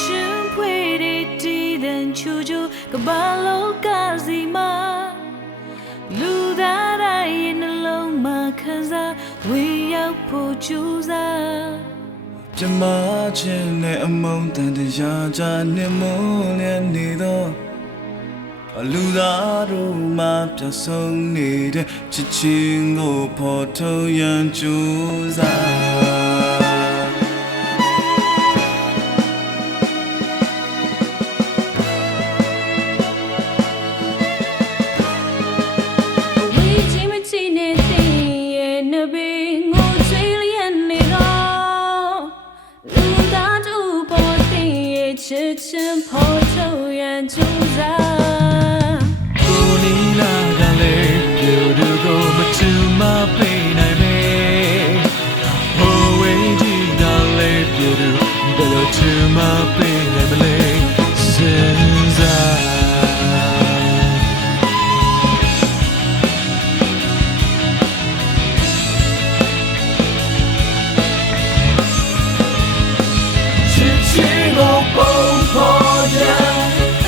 ချင်းဖွေတွေတည်တဲ့ချူချူကဘာလောကစီမှာလူသားတိုင်းရဲ့နှလုံးမှာခံစားဝင်ရောက်ဖို့ကြိုးစားပြမချင်းနဲ့အမုန်းတန်တရားကြနဲ့မုန်းလျက်နေတော့လူသားတို့မှပြဆုံးနေတဲ့ချစ်ချင်းကိုဖော်ထုတ်ရန်ကြိုးစားဝေးချင်းမချီနေတဲ့ရဲ့နဘေငိုချွေးလျက်နေတော့လူသားတို့ပေါ်တဲ့ရဲ့ချစ်ချင်းဖော်ထုတ်ရန်ကြိုးစားပေးနိုင်မယ်ဟိုဝေးကြီးကလေးပြတူဘယ်လိုချင်မပေးနိုင်မလဲစဉ်းစားချစ်ချင်ကိုပုံပေါ်ကြ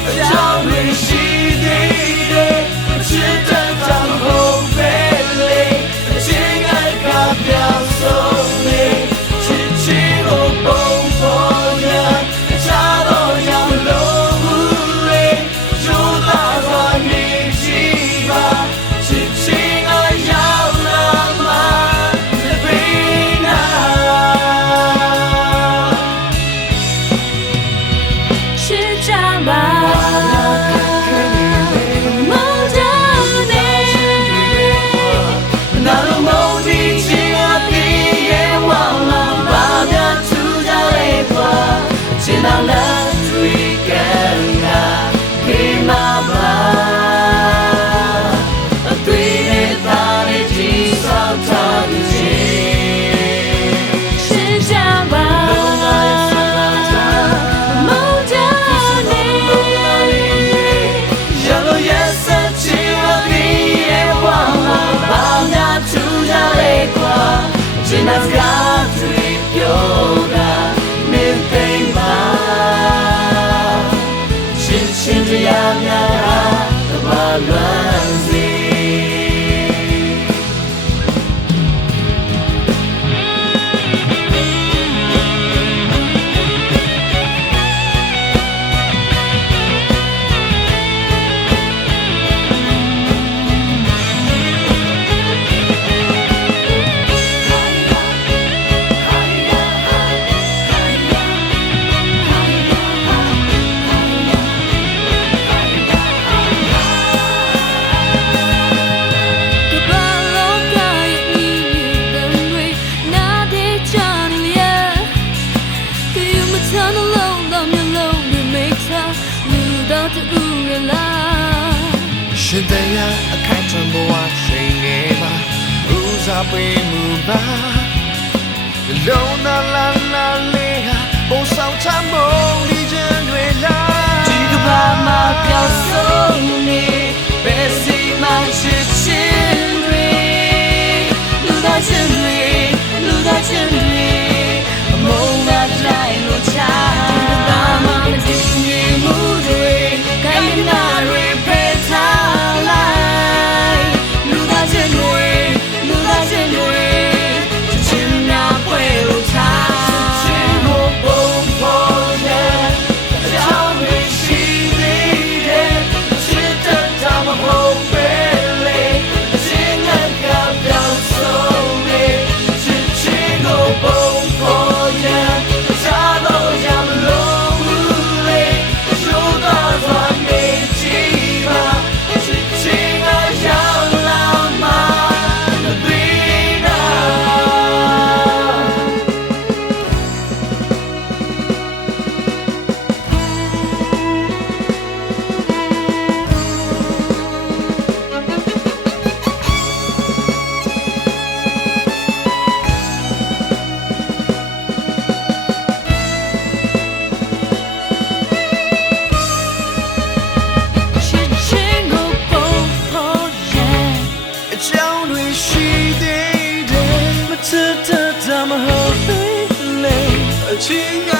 အကြောင်းတွေရှိသေးတယ်ချစ်တဲ့တမ်းဟုတ်ပဲThat's got to be yoga, nothing but chin yanya, the balance. Should they a kind of watching Eva who's up in Muba? Lona la la lea, oh, so tambo, Legion, Mama, so me, Bessie, my children, Luda children, Luda children, Mona, Dino, child, Mama, Disney, Moody, Kainari. I'm a whole thing late.